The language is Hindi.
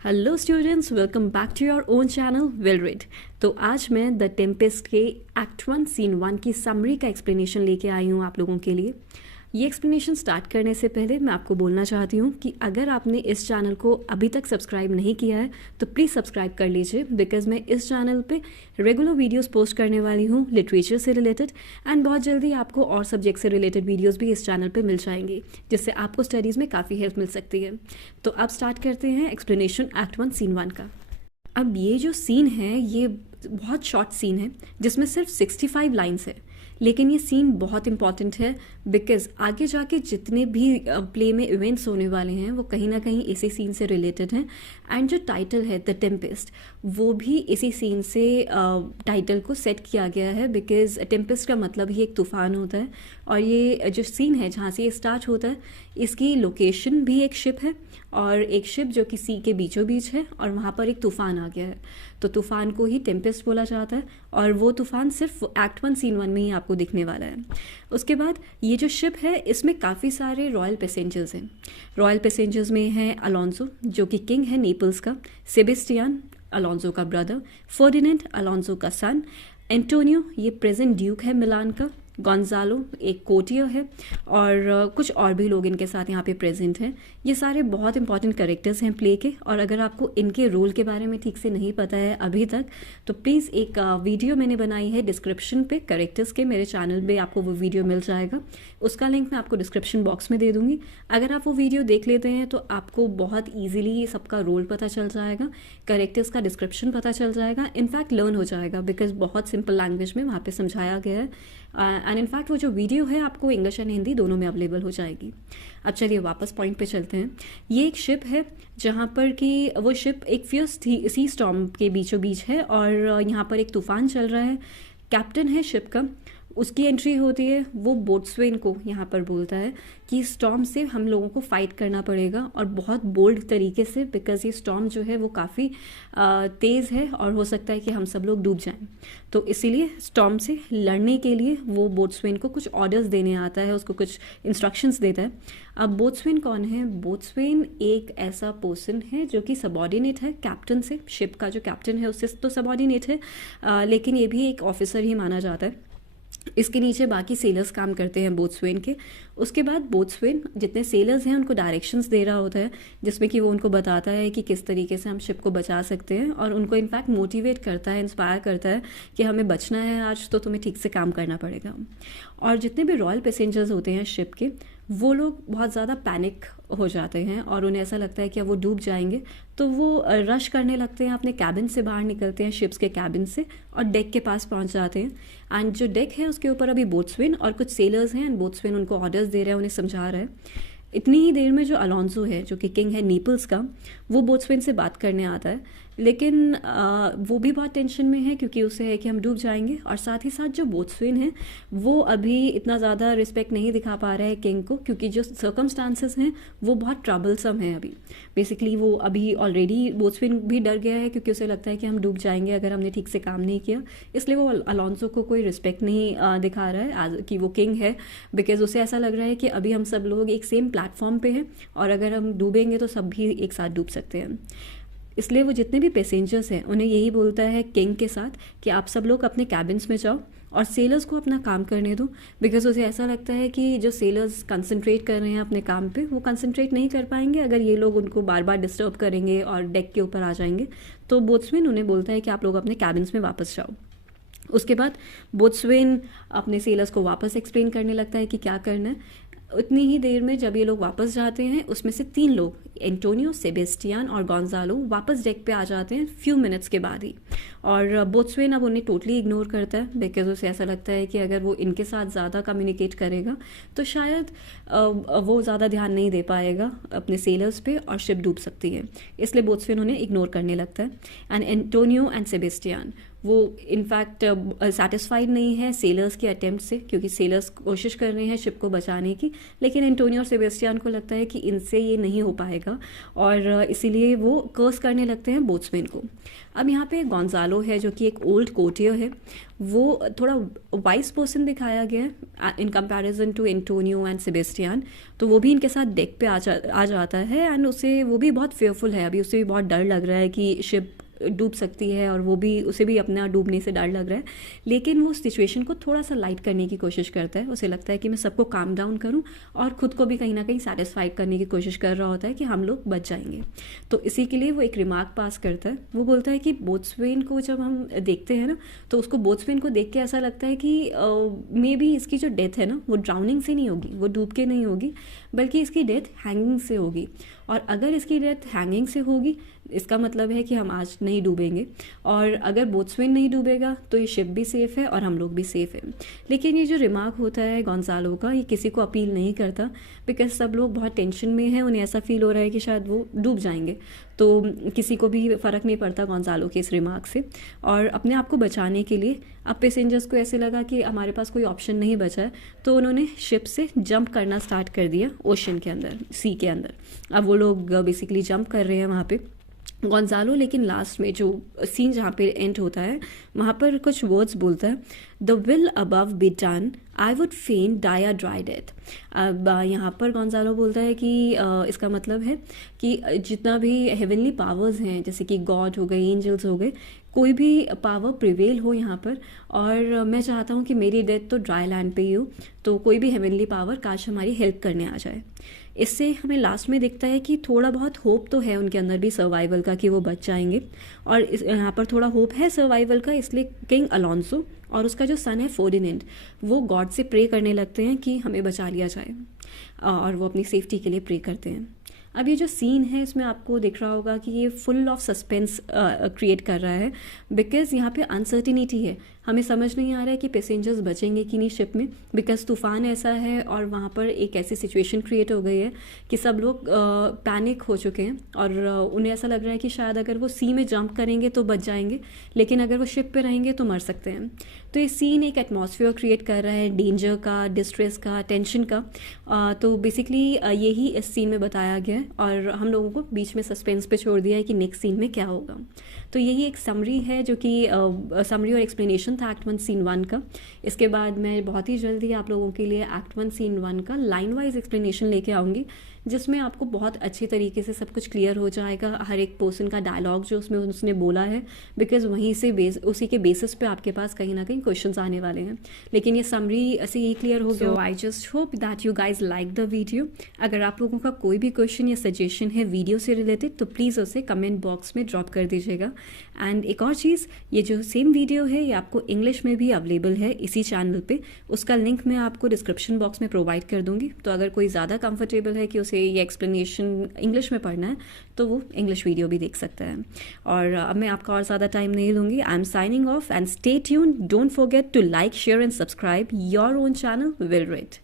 Hello students, welcome back to your own channel well read. तो आज मैं द टेम्पेस्ट के एक्ट 1 सीन 1 की समरी का एक्सप्लेनेशन लेके आई हूँ आप लोगों के लिए। ये एक्सप्लेनेशन स्टार्ट करने से पहले मैं आपको बोलना चाहती हूँ कि अगर आपने इस चैनल को अभी तक सब्सक्राइब नहीं किया है तो प्लीज़ सब्सक्राइब कर लीजिए, बिकॉज मैं इस चैनल पे रेगुलर वीडियोस पोस्ट करने वाली हूँ लिटरेचर से रिलेटेड, एंड बहुत जल्दी आपको और सब्जेक्ट से रिलेटेड वीडियोस भी इस चैनल पे मिल जाएंगी, जिससे आपको स्टडीज़ में काफ़ी हेल्प मिल सकती है। तो अब स्टार्ट करते हैं एक्सप्लेनेशन एक्ट 1 सीन 1 का। अब ये जो सीन है ये बहुत शॉर्ट सीन है जिसमें सिर्फ 65 लाइन्स है, लेकिन ये सीन बहुत इंपॉर्टेंट है बिकॉज आगे जाके जितने भी प्ले में इवेंट्स होने वाले हैं वो कहीं ना कहीं इसी सीन से रिलेटेड हैं। एंड जो टाइटल है द टेम्पेस्ट, वो भी इसी सीन से टाइटल को सेट किया गया है, बिकॉज टेम्पेस्ट का मतलब ही एक तूफान होता है। और ये जो सीन है जहाँ से ये स्टार्ट होता है, इसकी लोकेशन भी एक शिप है, और एक शिप जो कि सी के बीचों बीच है, और वहाँ पर एक तूफान आ गया है। तो तूफान को ही टेम्पेस्ट बोला जाता है, और वो तूफान सिर्फ एक्ट 1 सीन 1 में ही आपको दिखने वाला है। उसके बाद ये जो शिप है इसमें काफ़ी सारे रॉयल पैसेंजर्स हैं। रॉयल पैसेंजर्स में है अलोंसो जो कि किंग है नेपल्स का, सेबेस्टियन अलोंसो का ब्रदर, फर्डिनेंड अलोंसो का सन, एंटोनियो ये प्रेजेंट ड्यूक है मिलान का, गोंजालो एक कोटियर है, और कुछ और भी लोग इनके साथ यहाँ पे प्रेजेंट हैं। ये सारे बहुत इंपॉर्टेंट कैरेक्टर्स हैं प्ले के, और अगर आपको इनके रोल के बारे में ठीक से नहीं पता है अभी तक तो प्लीज़ एक वीडियो मैंने बनाई है डिस्क्रिप्शन पे कैरेक्टर्स के, मेरे चैनल पे आपको वो वीडियो मिल जाएगा। उसका लिंक मैं आपको डिस्क्रिप्शन बॉक्स में दे दूँगी। अगर आप वो वीडियो देख लेते हैं तो आपको बहुत ईजिली सबका रोल पता चल जाएगा, कैरेक्टर्स का डिस्क्रिप्शन पता चल जाएगा, इनफैक्ट लर्न हो जाएगा बिकॉज बहुत सिंपल लैंग्वेज में वहाँ पे समझाया गया है। एंड इनफैक्ट वो जो वीडियो है आपको इंग्लिश एंड हिंदी दोनों में अवेलेबल हो जाएगी। अब चलिए वापस पॉइंट पे चलते हैं। ये एक शिप है जहाँ पर कि वो शिप एक फियर्स सी स्टॉर्म के बीचों बीच है, और यहाँ पर एक तूफान चल रहा है। कैप्टन है शिप का, उसकी एंट्री होती है, वो बोट्सवेन को यहाँ पर बोलता है कि स्टॉर्म से हम लोगों को फाइट करना पड़ेगा, और बहुत बोल्ड तरीके से, बिकॉज ये स्टॉर्म जो है वो काफ़ी तेज़ है और हो सकता है कि हम सब लोग डूब जाएं। तो इसीलिए स्टॉर्म से लड़ने के लिए वो बोट्सवेन को कुछ ऑर्डर्स देने आता है, उसको कुछ इंस्ट्रक्शंस देता है। अब बोट्सवेन कौन है? बोट्सवेन एक ऐसा पर्सन है जो कि सबॉर्डिनेट है कैप्टन से, शिप का जो कैप्टन है उससे तो सबॉर्डिनेट है, लेकिन ये भी एक ऑफिसर ही माना जाता है। इसके नीचे बाकी सेलर्स काम करते हैं बोट्सवेन के। उसके बाद बोट्सवेन जितने सेलर्स हैं उनको डायरेक्शंस दे रहा होता है, जिसमें कि वो उनको बताता है कि किस तरीके से हम शिप को बचा सकते हैं, और उनको इनफैक्ट मोटिवेट करता है, इंस्पायर करता है कि हमें बचना है आज, तो तुम्हें ठीक से काम करना पड़ेगा। और जितने भी रॉयल पैसेंजर्स होते हैं शिप के, वो लोग बहुत ज़्यादा पैनिक हो जाते हैं और उन्हें ऐसा लगता है कि अब वो डूब जाएंगे, तो वो रश करने लगते हैं, अपने कैबिन से बाहर निकलते हैं, शिप्स के कैबिन से, और डेक के पास पहुंच जाते हैं। एंड जो डेक है उसके ऊपर अभी बोट्सवेन और कुछ सेलर्स हैं, एंड बोट्सवेन उनको ऑर्डर्स दे रहा है, उन्हें समझा रहा है। इतनी ही देर में जो अलोंसो है जो कि किंग है नेपल्स का, वो बोट्सवेन से बात करने आता है, लेकिन वो भी बहुत टेंशन में है क्योंकि उसे है कि हम डूब जाएंगे। और साथ ही साथ जो बोट्सवेन है वो अभी इतना ज़्यादा रिस्पेक्ट नहीं दिखा पा रहा है किंग को, क्योंकि जो सर्कमस्टांसेस हैं वो बहुत ट्रबलसम है अभी। बेसिकली वो अभी ऑलरेडी बोट्सवेन भी डर गया है क्योंकि उसे लगता है कि हम डूब जाएंगे अगर हमने ठीक से काम नहीं किया, इसलिए वो अलोंसो को कोई रिस्पेक्ट नहीं दिखा रहा है आज कि वो किंग है, बिकॉज उसे ऐसा लग रहा है कि अभी हम सब लोग एक सेम प्लेटफॉर्म पे हैं, और अगर हम डूबेंगे तो सब भी एक साथ डूब सकते हैं। इसलिए वो जितने भी पैसेंजर्स हैं उन्हें यही बोलता है किंग के साथ कि आप सब लोग अपने कैबिन्स में जाओ और सेलर्स को अपना काम करने दो, बिकॉज उसे ऐसा लगता है कि जो सेलर्स कंसंट्रेट कर रहे हैं अपने काम पे, वो कंसंट्रेट नहीं कर पाएंगे अगर ये लोग उनको बार बार डिस्टर्ब करेंगे और डेक के ऊपर आ जाएंगे। तो बोट्सवेन उन्हें बोलता है कि आप लोग अपने कैबिन्स में वापस जाओ। उसके बाद बोट्सवेन अपने सेलर्स को वापस एक्सप्लेन करने लगता है कि क्या करना है। उतनी ही देर में जब ये लोग वापस जाते हैं, उसमें से 3 लोग, एंटोनियो, सेबेस्टियन और गोंजालो, वापस डेक पे आ जाते हैं फ्यू मिनट्स के बाद ही। और बोट्सवेन अब उन्हें टोटली इग्नोर करता है, बिकॉज उसे ऐसा लगता है कि अगर वो इनके साथ ज़्यादा कम्युनिकेट करेगा तो शायद वो ज़्यादा ध्यान नहीं दे पाएगा अपने सेलर्स पे और शिप डूब सकती है, इसलिए बोट्सवेन उन्हें इग्नोर करने लगता है। एंड एंटोनियो एंड सेबेस्टियन वो इनफैक्ट सेटिस्फाइड नहीं है सेलर्स के अटेम्प्ट से, क्योंकि सेलर्स कोशिश कर रहे हैं शिप को बचाने की, लेकिन एंटोनियो और सेबेस्टियन को लगता है कि इनसे ये नहीं हो पाएगा और इसीलिए वो कर्स करने लगते हैं बोट्समैन को। अब यहाँ पे गोंजालो है जो कि एक ओल्ड कोटियर है, वो थोड़ा वाइस पर्सन दिखाया गया है in comparison to Antonio and Sebastian. तो वो भी इनके साथ डेक पे आ जाता है एंड उसे वो भी बहुत फेयरफुल है, अभी उसे भी बहुत डर लग रहा है कि शिप डूब सकती है और वो भी उसे भी अपना डूबने से डर लग रहा है, लेकिन वो सिचुएशन को थोड़ा सा लाइट करने की कोशिश करता है। उसे लगता है कि मैं सबको काम डाउन करूं और खुद को भी कहीं ना कहीं सेटिस्फाइड करने की कोशिश कर रहा होता है कि हम लोग बच जाएंगे। तो इसी के लिए वो एक रिमार्क पास करता है। वो बोलता है कि बोट्सवेन को जब हम देखते हैं ना, तो उसको बोट्सवेन को देख के ऐसा लगता है कि मे बी इसकी जो डेथ है ना वो ड्राउनिंग से नहीं होगी, वो डूब के नहीं होगी, बल्कि इसकी डेथ हैंगिंग से होगी। और अगर इसकी डेथ हैंगिंग से होगी इसका मतलब है कि हम आज नहीं डूबेंगे, और अगर बोट्सवेन नहीं डूबेगा तो ये शिप भी सेफ़ है और हम लोग भी सेफ़ हैं। लेकिन ये जो रिमार्क होता है गोंजालो का, ये किसी को अपील नहीं करता, बिकॉज सब लोग बहुत टेंशन में हैं, उन्हें ऐसा फील हो रहा है कि शायद वो डूब जाएंगे। तो किसी को भी फ़र्क नहीं पड़ता गोंजालो के इस रिमार्क से। और अपने आप को बचाने के लिए अब पैसेंजर्स को ऐसे लगा कि हमारे पास कोई ऑप्शन नहीं बचा है, तो उन्होंने शिप से जंप करना स्टार्ट कर दिया ओशन के अंदर, सी के अंदर। अब वो लोग बेसिकली जंप कर रहे हैं वहाँ पे गोंजालो, लेकिन लास्ट में जो सीन जहाँ पे एंड होता है वहाँ पर कुछ वर्ड्स बोलता है, the will above be done I would fain die a dry death. अब यहाँ पर गोंजालो बोलता है कि इसका मतलब है कि जितना भी हेवनली पावर्स हैं, जैसे कि गॉड हो गए, एंजल्स हो गए, कोई भी पावर प्रिवेल हो यहाँ पर, और मैं चाहता हूँ कि मेरी डेथ तो ड्राई लैंड पे ही हो, तो कोई भी हेवनली पावर काश हमारी हेल्प करने आ जाए। इससे हमें लास्ट में दिखता है कि थोड़ा बहुत होप तो है उनके अंदर भी सर्वाइवल का, कि वो बच जाएंगे। और यहाँ पर थोड़ा होप है सर्वाइवल का, इसलिए किंग अलोंसो और उसका जो सन है फर्डिनेंड, वो गॉड से प्रे करने लगते हैं कि हमें बचा लिया जाए, और वो अपनी सेफ्टी के लिए प्रे करते हैं। अब ये जो सीन है इसमें आपको दिख रहा होगा कि ये फुल ऑफ सस्पेंस क्रिएट कर रहा है, बिकॉज यहाँ पे अनसर्टिनिटी है, हमें समझ नहीं आ रहा है कि पैसेंजर्स बचेंगे कि नहीं शिप में, बिकॉज तूफान ऐसा है और वहाँ पर एक ऐसी सिचुएशन क्रिएट हो गई है कि सब लोग पैनिक हो चुके हैं और उन्हें ऐसा लग रहा है कि शायद अगर वो सी में जंप करेंगे तो बच जाएंगे, लेकिन अगर वो शिप पे रहेंगे तो मर सकते हैं। तो ये सीन एक एटमॉस्फेयर क्रिएट कर रहा है डेंजर का, डिस्ट्रेस का, टेंशन का। तो बेसिकली यही इस सीन में बताया गया है और हम लोगों को बीच में सस्पेंस पे छोड़ दिया है कि नेक्स्ट सीन में क्या होगा। तो यही एक समरी है जो कि समरी और एक्सप्लेनेशन था एक्ट 1 सीन 1 का। इसके बाद मैं बहुत ही जल्दी आप लोगों के लिए एक्ट 1 सीन 1 का लाइन वाइज एक्सप्लेनेशन लेके आऊँगी, जिसमें आपको बहुत अच्छी तरीके से सब कुछ क्लियर हो जाएगा, हर एक पर्सन का डायलॉग जो उसमें उसने बोला है, बिकॉज वहीं से उसी के बेसिस पे आपके पास कहीं ना कहीं क्वेश्चंस आने वाले हैं। लेकिन ये समरी ऐसे ही क्लियर हो गया। I just hope that you guys like the video. अगर आप लोगों का कोई भी क्वेश्चन या सजेशन है वीडियो से रिलेटेड तो प्लीज़ उसे कमेंट बॉक्स में ड्रॉप कर दीजिएगा। एंड एक और चीज़, ये जो सेम वीडियो है ये आपको इंग्लिश में भी अवेलेबल है इसी चैनल पे, उसका लिंक मैं आपको डिस्क्रिप्शन बॉक्स में प्रोवाइड कर दूंगी। तो अगर कोई ज़्यादा कंफर्टेबल है कि उसे ये एक्सप्लेनेशन इंग्लिश में पढ़ना है तो वो इंग्लिश वीडियो भी देख सकता है। और अब मैं आपका और ज़्यादा टाइम नहीं लूँगी। I am signing off and stay tuned. Don't forget to like, share and subscribe your own channel will read.